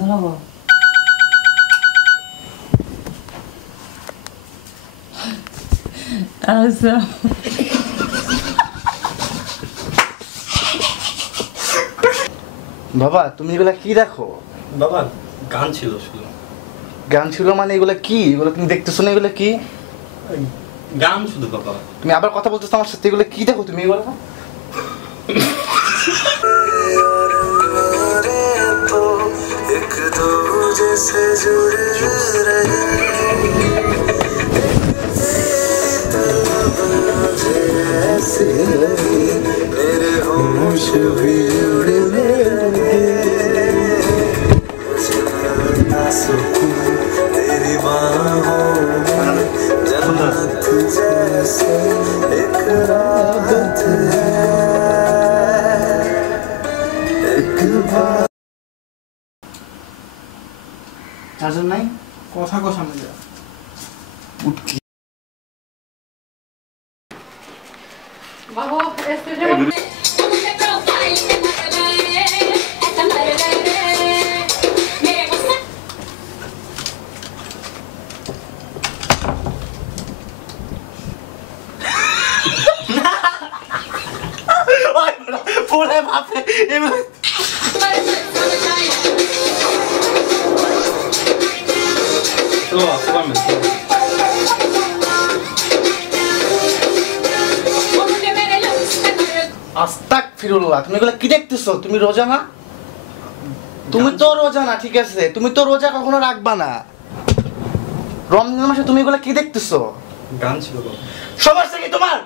ধরাবো আচ্ছা বাবা তুমি এগুলা কি দেখো? বাবা গান ছিল শুধু। গান ছিল মানে এগুলা কি? এগুলো তুমি দেখতেছো না? এগুলো কি গান শুধু বাবা। তুমি আবার কথা বলতেছো আমার সাথে? এগুলো কি দেখো তুমি এগুলো? চার্জার নাই? কথা কো সামনে যা। বাবা এসে ওরে বাপরে এগুলো আস্তাগফিরুল্লাহ। তুমি এগুলো কি দেখতেছো? তুমি রোজা না? তুমি তো রোজা না, ঠিক আছে? তুমি তো রোজা কখনো রাখবা না। রমজান মাসে তুমি এগুলো কি দেখতেছো? গান ছিল বাবা। সমস্যা কি তোমার?